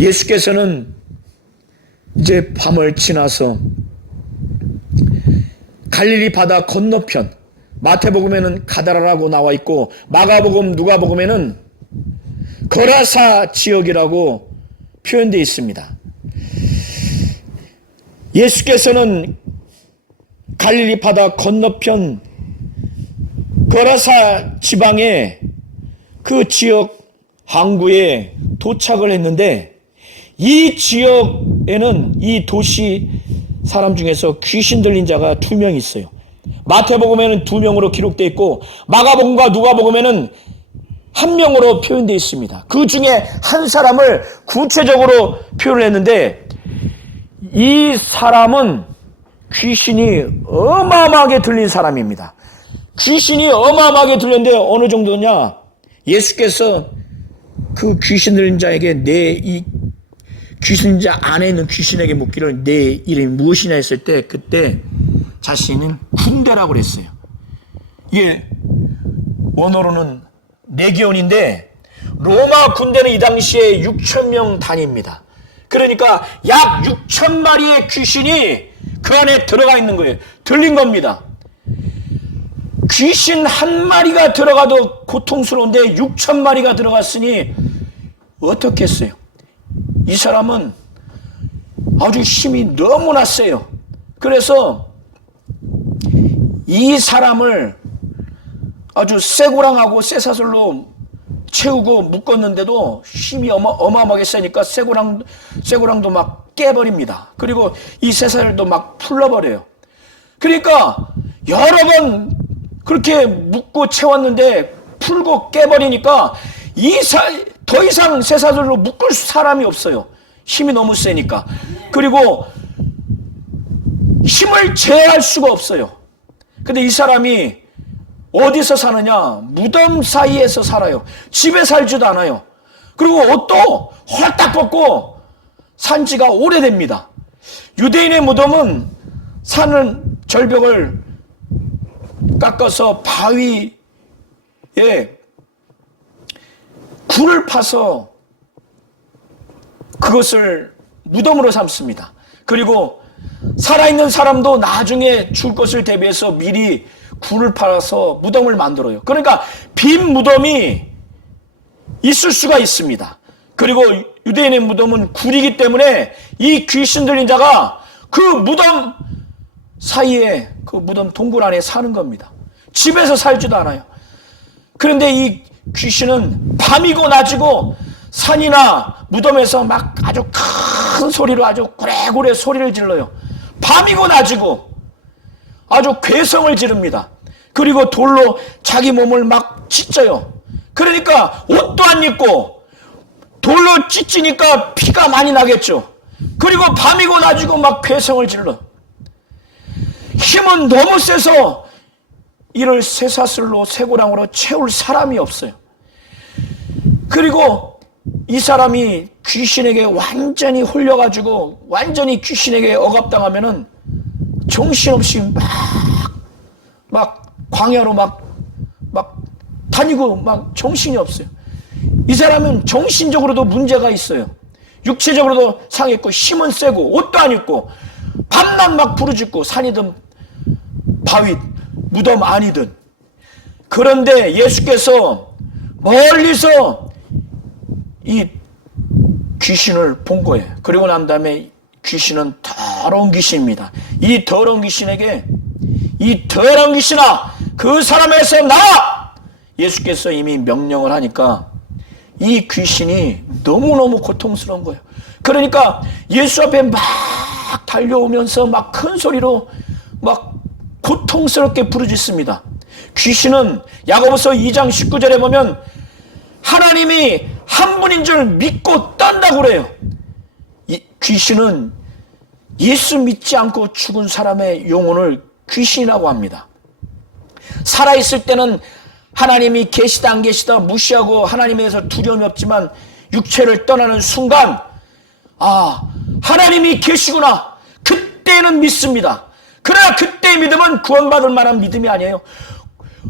예수께서는 이제 밤을 지나서 갈릴리 바다 건너편, 마태복음에는 가다라라고 나와 있고 마가복음, 누가복음에는 거라사 지역이라고 표현되어 있습니다. 예수께서는 갈릴리 바다 건너편 거라사 지방의 그 지역 항구에 도착을 했는데, 이 지역에는 이 도시 사람 중에서 귀신 들린 자가 2명 있어요. 마태복음에는 2명으로 기록되어 있고 마가복음과 누가복음에는 1명으로 표현되어 있습니다. 그 중에 한 사람을 구체적으로 표현을 했는데, 이 사람은 귀신이 어마어마하게 들린 사람입니다. 귀신이 어마어마하게 들렸는데 어느 정도냐, 예수께서 그 귀신 들린 자에게 이 귀신 자 안에 있는 귀신에게 묻기를 내 이름이 무엇이냐 했을 때, 그때 자신은 군대라고 그랬어요. 이게 원어로는 레기온인데 로마 군대는 이 당시에 6,000명 단위입니다. 그러니까 약 6,000마리의 귀신이 그 안에 들어가 있는 거예요. 들린 겁니다. 귀신 한 마리가 들어가도 고통스러운데 6,000마리가 들어갔으니 어떻겠어요? 이 사람은 아주 힘이 너무나 세요. 그래서 이 사람을 아주 쇠고랑하고 쇠사슬로 채우고 묶었는데도 힘이 어마어마하게 세니까 쇠고랑도 막 깨버립니다. 그리고 이 쇠사슬도 막 풀러버려요. 그러니까 여러 번 그렇게 묶고 채웠는데 풀고 깨버리니까 더 이상 쇠사슬로 묶을 사람이 없어요. 힘이 너무 세니까. 그리고 힘을 제어할 수가 없어요. 근데 이 사람이 어디서 사느냐? 무덤 사이에서 살아요. 집에 살지도 않아요. 그리고 옷도 홀딱 벗고 산 지가 오래됩니다. 유대인의 무덤은 산은 절벽을 깎아서 바위에 굴을 파서 그것을 무덤으로 삼습니다. 그리고 살아있는 사람도 나중에 죽을 것을 대비해서 미리 굴을 파서 무덤을 만들어요. 그러니까 빈 무덤이 있을 수가 있습니다. 그리고 유대인의 무덤은 굴이기 때문에 이 귀신 들린 자가 그 무덤 사이에, 그 무덤 동굴 안에 사는 겁니다. 집에서 살지도 않아요. 그런데 이 귀신은 밤이고 낮이고 산이나 무덤에서 막 아주 큰 소리로 아주 고래고래 소리를 질러요. 밤이고 낮이고 아주 괴성을 지릅니다. 그리고 돌로 자기 몸을 막 찢어요. 그러니까 옷도 안 입고 돌로 찢으니까 피가 많이 나겠죠. 그리고 밤이고 낮이고 막 괴성을 질러. 힘은 너무 세서 이를 쇠사슬로 쇠고랑으로 채울 사람이 없어요. 그리고 이 사람이 귀신에게 완전히 홀려가지고 완전히 귀신에게 억압당하면은 정신없이 막 광야로 막 다니고 막 정신이 없어요. 이 사람은 정신적으로도 문제가 있어요. 육체적으로도 상했고 힘은 세고 옷도 안 입고 밤낮 막 부르짖고 산이든 바위 무덤 아니든. 그런데 예수께서 멀리서 이 귀신을 본 거예요. 그리고 난 다음에 귀신은 더러운 귀신입니다. 이 더러운 귀신에게 이 더러운 귀신아 그 사람에서 나와! 예수께서 이미 명령을 하니까 이 귀신이 너무너무 고통스러운 거예요. 그러니까 예수 앞에 막 달려오면서 막 큰 소리로 막 고통스럽게 부르짖습니다. 귀신은 야고보서 2장 19절에 보면 하나님이 한 분인 줄 믿고 떤다고 그래요. 이 귀신은 예수 믿지 않고 죽은 사람의 영혼을 귀신이라고 합니다. 살아있을 때는 하나님이 계시다 안 계시다 무시하고 하나님에 대해서 두려움이 없지만 육체를 떠나는 순간 하나님이 계시구나, 그때는 믿습니다. 그러나 그때의 믿음은 구원받을 만한 믿음이 아니에요.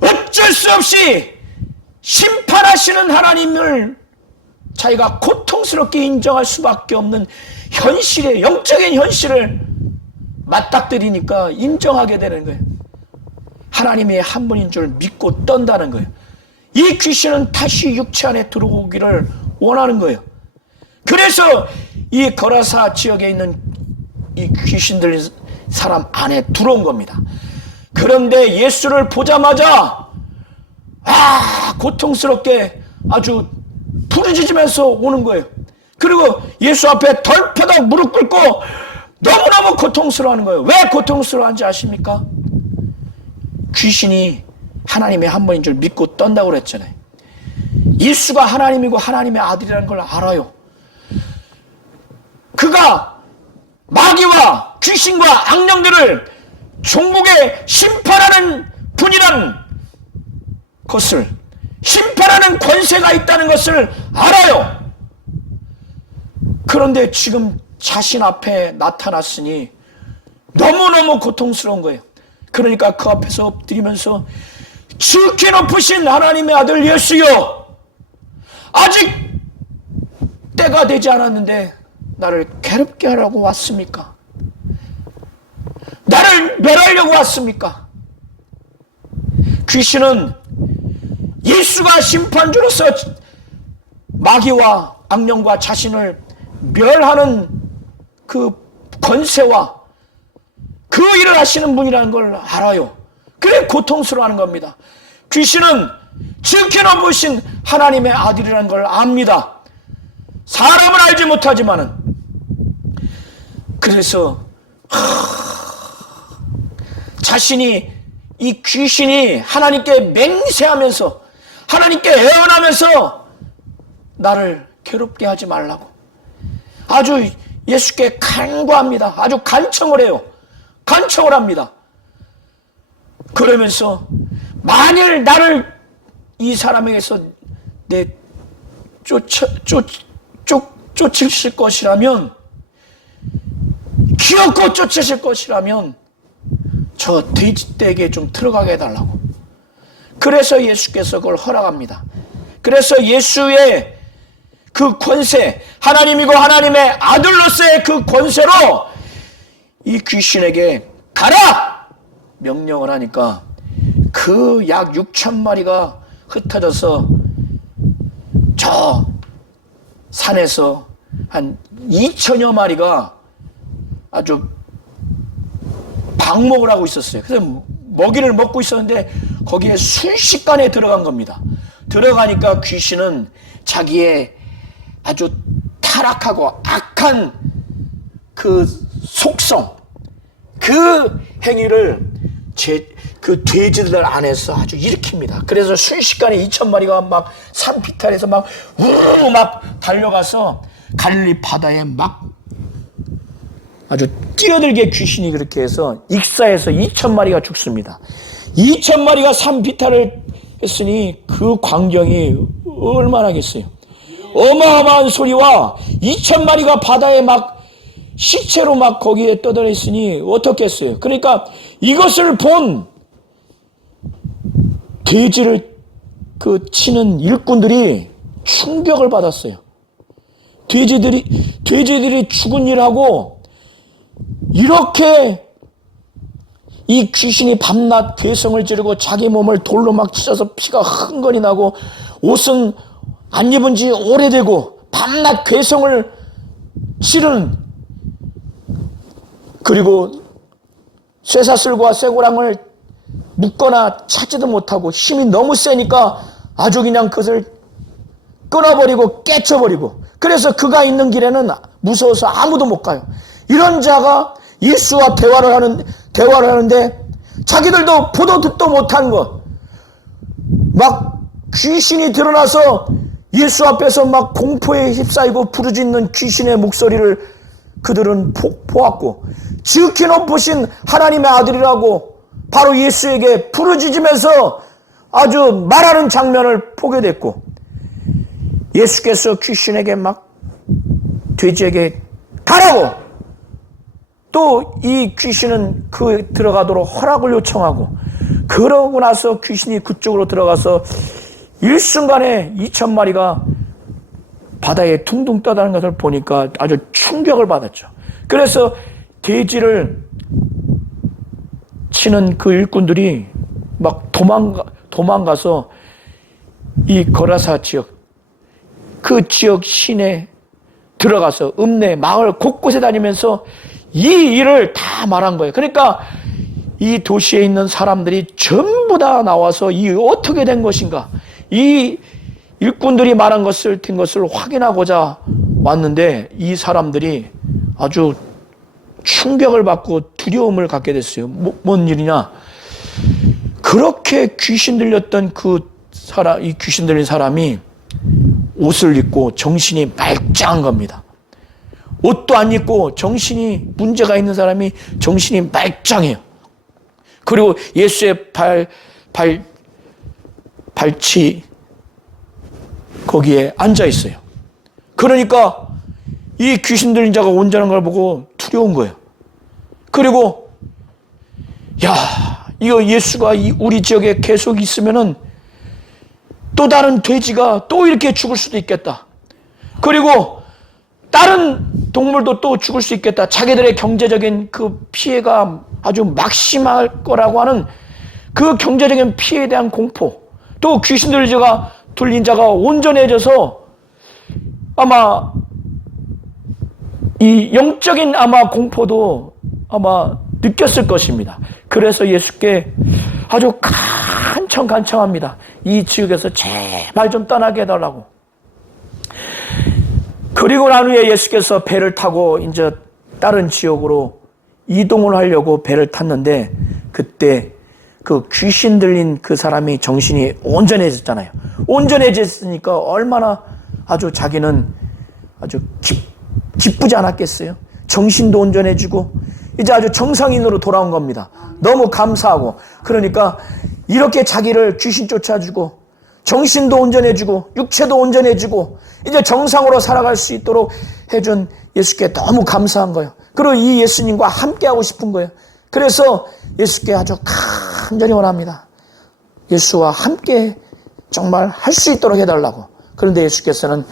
어쩔 수 없이 심판하시는 하나님을 자기가 고통스럽게 인정할 수밖에 없는 현실의 영적인 현실을 맞닥뜨리니까 인정하게 되는 거예요. 하나님이 한 분인 줄 믿고 떤다는 거예요. 이 귀신은 다시 육체 안에 들어오기를 원하는 거예요. 그래서 이 거라사 지역에 있는 이 귀신 들린 사람 안에 들어온 겁니다. 그런데 예수를 보자마자 고통스럽게 아주 부르짖으면서 오는 거예요. 그리고 예수 앞에 덜퍼덕 무릎 꿇고 너무너무 고통스러워하는 거예요. 왜 고통스러워하는지 아십니까? 귀신이 하나님의 한 분인 줄 믿고 떤다고 그랬잖아요. 예수가 하나님이고 하나님의 아들이라는 걸 알아요. 그가 마귀와 귀신과 악령들을 종국에 심판하는 분이라는 것을, 심판하는 권세가 있다는 것을 알아요. 그런데 지금 자신 앞에 나타났으니 너무너무 고통스러운 거예요. 그러니까 그 앞에서 엎드리면서 지극히 높으신 하나님의 아들 예수여, 아직 때가 되지 않았는데 나를 괴롭게 하라고 왔습니까? 나를 멸하려고 왔습니까? 귀신은 예수가 심판주로서 마귀와 악령과 자신을 멸하는 그 권세와 그 일을 하시는 분이라는 걸 알아요. 그래 고통스러워하는 겁니다. 귀신은 지극히 높으신 하나님의 아들이라는 걸 압니다. 사람은 알지 못하지만은. 그래서 자신이, 이 귀신이 하나님께 맹세하면서, 하나님께 애원하면서 나를 괴롭게 하지 말라고 아주 예수께 간구합니다. 아주 간청을 해요. 간청을 합니다. 그러면서 만일 나를 이 사람에게서 쫓으실 것이라면, 기어코 쫓으실 것이라면 저 돼지떼에게 좀 들어가게 해달라고. 그래서 예수께서 그걸 허락합니다. 그래서 예수의 그 권세, 하나님이고 하나님의 아들로서의 그 권세로 이 귀신에게 가라! 명령을 하니까 그 약 6,000마리가 흩어져서 저 산에서 한 2,000여 마리가 아주 방목을 하고 있었어요. 그래서 먹이를 먹고 있었는데 거기에 순식간에 들어간 겁니다. 들어가니까 귀신은 자기의 아주 타락하고 악한 그 속성, 그 행위를 그 돼지들 안에서 아주 일으킵니다. 그래서 순식간에 2,000마리가 막 산비탈에서 막 우르르 막 달려가서 갈릴리 바다에 막 아주 뛰어들게 귀신이 그렇게 해서 익사해서 2,000마리가 죽습니다. 2,000마리가 산비탈을 했으니 그 광경이 얼마나겠어요. 어마어마한 소리와 2,000마리가 바다에 막 시체로 막 거기에 떠들어 있으니 어떻겠어요. 그러니까 이것을 본 돼지를 그 치는 일꾼들이 충격을 받았어요. 돼지들이 죽은 일하고 이렇게 이 귀신이 밤낮 괴성을 지르고 자기 몸을 돌로 막 찢어서 피가 흥건히 나고 옷은 안 입은 지 오래되고 밤낮 괴성을 치르는, 그리고 쇠사슬과 쇠고랑을 묶거나 찾지도 못하고 힘이 너무 세니까 아주 그냥 그것을 끊어버리고 깨쳐버리고, 그래서 그가 있는 길에는 무서워서 아무도 못 가요. 이런 자가 예수와 대화를 하는데 자기들도 보도 듣도 못한 것, 막 귀신이 드러나서 예수 앞에서 막 공포에 휩싸이고 부르짖는 귀신의 목소리를 그들은 보았고, 지극히 높으신 하나님의 아들이라고 바로 예수에게 부르짖으면서 아주 말하는 장면을 보게 됐고, 예수께서 귀신에게 막 돼지에게 가라고, 또 이 귀신은 그 들어가도록 허락을 요청하고, 그러고 나서 귀신이 그쪽으로 들어가서 일순간에 2,000마리가 바다에 둥둥 떠다니는 것을 보니까 아주 충격을 받았죠. 그래서 돼지를 치는 그 일꾼들이 막 도망가서 이 거라사 지역, 그 지역 시내 들어가서 읍내 마을 곳곳에 다니면서 이 일을 다 말한 거예요. 그러니까 이 도시에 있는 사람들이 전부 다 나와서 이 어떻게 된 것인가, 이 일꾼들이 말한 것을 된 것을 확인하고자 왔는데 이 사람들이 아주 충격을 받고 두려움을 갖게 됐어요. 뭔 일이냐? 그렇게 귀신 들렸던 이 귀신 들린 사람이 옷을 입고 정신이 말짱한 겁니다. 옷도 안 입고 정신이 문제가 있는 사람이 정신이 말짱해요. 그리고 예수의 발치 거기에 앉아 있어요. 그러니까 이 귀신 들린 자가 온전한 걸 보고 두려운 거예요. 그리고 이거 예수가 우리 지역에 계속 있으면은 또 다른 돼지가 또 이렇게 죽을 수도 있겠다. 그리고 다른 동물도 또 죽을 수 있겠다. 자기들의 경제적인 그 피해가 아주 막심할 거라고 하는 그 경제적인 피해에 대한 공포, 또 귀신 들린 자가 온전해져서 아마 이 영적인 아마 공포도 아마 느꼈을 것입니다. 그래서 예수께 아주 간청합니다. 이 지역에서 제발 좀 떠나게 해달라고. 그리고 난 후에 예수께서 배를 타고 이제 다른 지역으로 이동을 하려고 배를 탔는데 그때 그 귀신 들린 그 사람이 정신이 온전해졌잖아요. 온전해졌으니까 얼마나 아주 자기는 아주 기쁘지 않았겠어요. 정신도 온전해지고 이제 아주 정상인으로 돌아온 겁니다. 너무 감사하고, 그러니까 이렇게 자기를 귀신 쫓아주고 정신도 온전해지고 육체도 온전해지고 이제 정상으로 살아갈 수 있도록 해준 예수께 너무 감사한 거예요. 그리고 이 예수님과 함께하고 싶은 거예요. 그래서 예수께 아주 간절히 원합니다. 예수와 함께 정말 할 수 있도록 해달라고. 그런데 예수께서는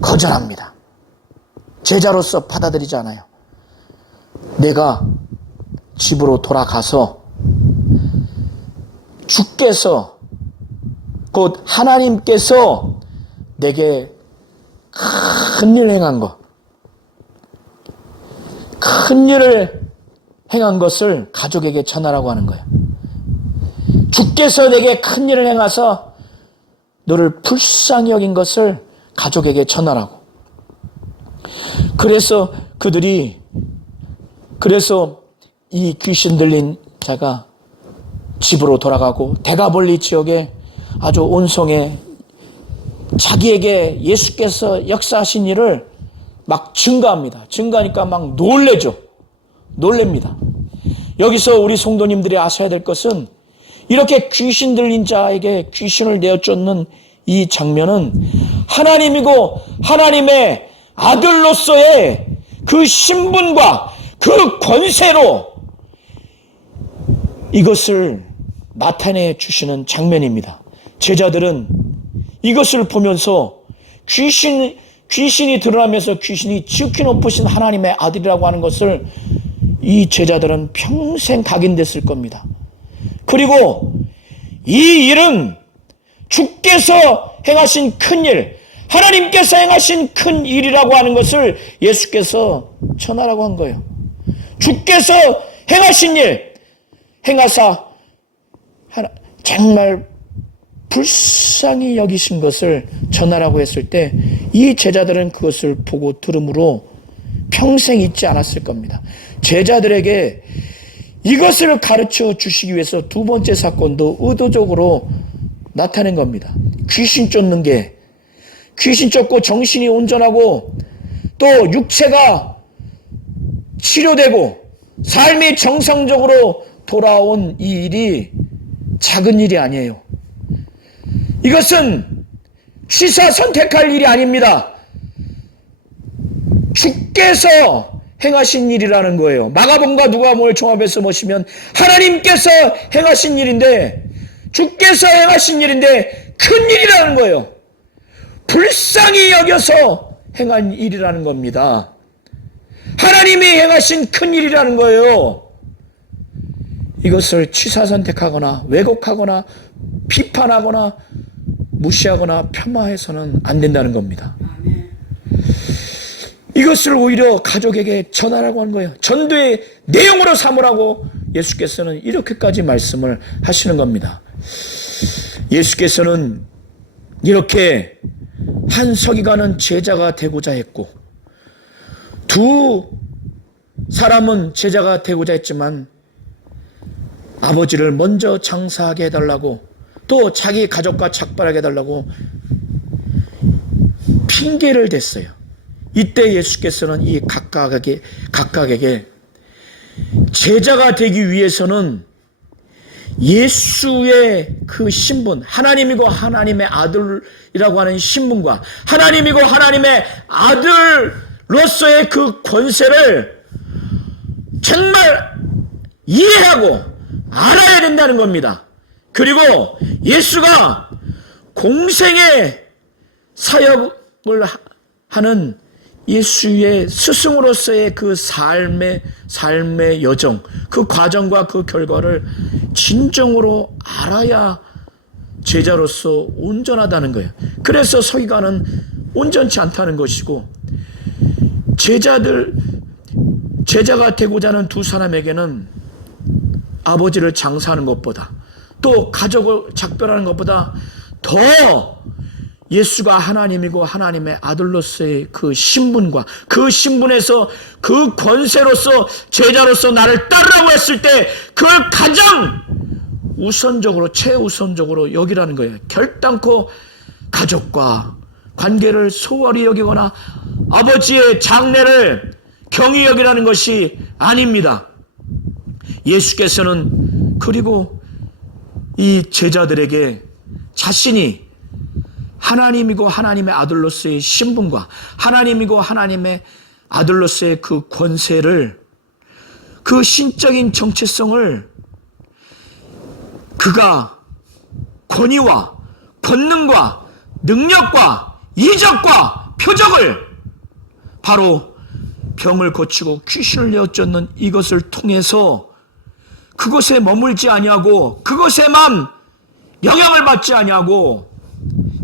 거절합니다. 제자로서 받아들이지 않아요. 내가 집으로 돌아가서 주께서 곧 하나님께서 내게 큰 일을 행한 것, 큰 일을 행한 것을 가족에게 전하라고 하는 거예요. 주께서 내게 큰 일을 행하사 너를 불쌍히 여긴 것을 가족에게 전하라고. 그래서 이 귀신 들린 자가 집으로 돌아가고 대가볼리 지역에 아주 온성에 자기에게 예수께서 역사하신 일을 막 증가합니다. 증가하니까 막 놀랍니다. 여기서 우리 성도님들이 아셔야 될 것은 이렇게 귀신 들린 자에게 귀신을 내어쫓는 이 장면은 하나님이고 하나님의 아들로서의 그 신분과 그 권세로 이것을 나타내 주시는 장면입니다. 제자들은 이것을 보면서 귀신이 드러나면서 귀신이 지극히 높으신 하나님의 아들이라고 하는 것을 이 제자들은 평생 각인됐을 겁니다. 그리고 이 일은 주께서 행하신 큰 일, 하나님께서 행하신 큰 일이라고 하는 것을 예수께서 전하라고 한 거예요. 주께서 행하신 일, 행하사 정말 불쌍히 여기신 것을 전하라고 했을 때 이 제자들은 그것을 보고 들음으로 평생 잊지 않았을 겁니다. 제자들에게 이것을 가르쳐 주시기 위해서 두 번째 사건도 의도적으로 나타낸 겁니다. 귀신 쫓고 정신이 온전하고 또 육체가 치료되고 삶이 정상적으로 돌아온 이 일이 작은 일이 아니에요. 이것은 취사 선택할 일이 아닙니다. 주께서 행하신 일이라는 거예요. 마가복음과 누가복음을 종합해서 보시면 하나님께서 행하신 일인데, 주께서 행하신 일인데 큰 일이라는 거예요. 불쌍히 여겨서 행한 일이라는 겁니다. 하나님이 행하신 큰 일이라는 거예요. 이것을 취사선택하거나 왜곡하거나 비판하거나 무시하거나 폄하해서는 안 된다는 겁니다. 이것을 오히려 가족에게 전하라고 하는 거예요. 전도의 내용으로 삼으라고 예수께서는 이렇게까지 말씀을 하시는 겁니다. 예수께서는 이렇게 한 서기관은 제자가 되고자 했고 두 사람은 제자가 되고자 했지만 아버지를 먼저 장사하게 해달라고 또 자기 가족과 착발하게 해달라고 핑계를 댔어요. 이때 예수께서는 이 각각에게 제자가 되기 위해서는 예수의 그 신분, 하나님이고 하나님의 아들이라고 하는 신분과 하나님이고 하나님의 아들로서의 그 권세를 정말 이해하고 알아야 된다는 겁니다. 그리고 예수가 공생의 사역을 하는 예수의 스승으로서의 그 삶의 여정, 그 과정과 그 결과를 진정으로 알아야 제자로서 온전하다는 거예요. 그래서 서기관은 온전치 않다는 것이고 제자가 되고자 하는 두 사람에게는 아버지를 장사하는 것보다 또 가족을 작별하는 것보다 더 예수가 하나님이고 하나님의 아들로서의 그 신분과 그 신분에서 그 권세로서 제자로서 나를 따르라고 했을 때 그걸 가장 우선적으로 최우선적으로 여기라는 거예요. 결단코 가족과 관계를 소홀히 여기거나 아버지의 장례를 경히 여기라는 것이 아닙니다. 예수께서는 그리고 이 제자들에게 자신이 하나님이고 하나님의 아들로서의 신분과 하나님이고 하나님의 아들로서의 그 권세를, 그 신적인 정체성을 그가 권위와 권능과 능력과 이적과 표적을 바로 병을 고치고 귀신을 내어쫓는 이것을 통해서 그것에 머물지 아니하고 그것에만 영향을 받지 아니하고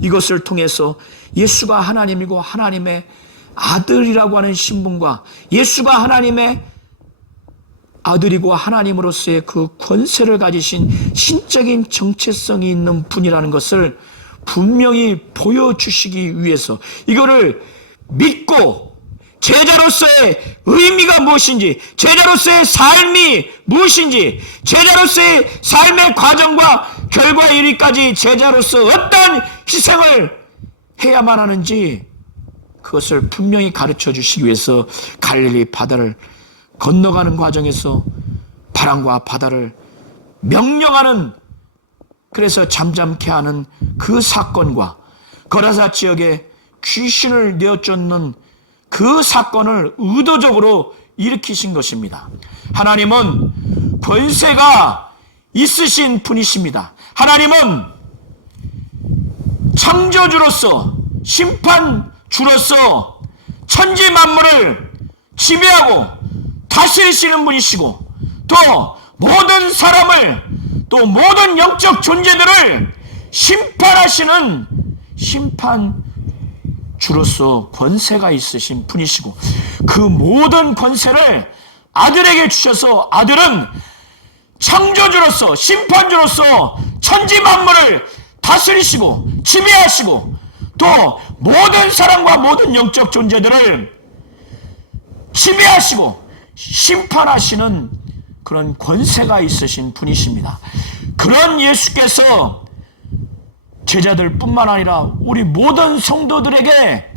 이것을 통해서 예수가 하나님이고 하나님의 아들이라고 하는 신분과 예수가 하나님의 아들이고 하나님으로서의 그 권세를 가지신 신적인 정체성이 있는 분이라는 것을 분명히 보여주시기 위해서 이거를 믿고 제자로서의 의미가 무엇인지, 제자로서의 삶이 무엇인지, 제자로서의 삶의 과정과 결과에 이르기까지 제자로서 어떤 희생을 해야만 하는지 그것을 분명히 가르쳐 주시기 위해서 갈릴리 바다를 건너가는 과정에서 바람과 바다를 명령하는, 그래서 잠잠케 하는 그 사건과 거라사 지역에 귀신을 내어쫓는 그 사건을 의도적으로 일으키신 것입니다. 하나님은 권세가 있으신 분이십니다. 하나님은 창조주로서 심판주로서 천지 만물을 지배하고 다스리시는 분이시고 또 모든 사람을 또 모든 영적 존재들을 심판하시는 심판주로서 권세가 있으신 분이시고 그 모든 권세를 아들에게 주셔서 아들은 창조주로서 심판주로서 천지 만물을 다스리시고 지배하시고 또 모든 사람과 모든 영적 존재들을 지배하시고 심판하시는 그런 권세가 있으신 분이십니다. 그런 예수께서 제자들뿐만 아니라 우리 모든 성도들에게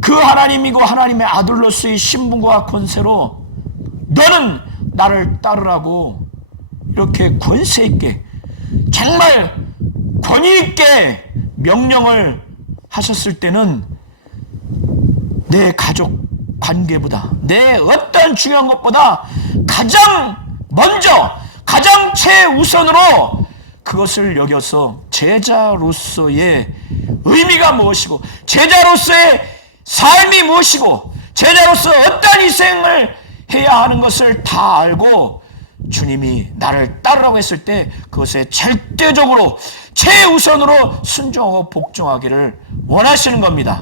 그 하나님이고 하나님의 아들로서의 신분과 권세로 너는 나를 따르라고 이렇게 권세 있게 정말 권위 있게 명령을 하셨을 때는 내 가족 관계보다 내 어떤 중요한 것보다 가장 먼저 가장 최우선으로 그것을 여겨서 제자로서의 의미가 무엇이고 제자로서의 삶이 무엇이고 제자로서 어떤 희생을 해야 하는 것을 다 알고 주님이 나를 따르라고 했을 때 그것에 절대적으로 최우선으로 순종하고 복종하기를 원하시는 겁니다.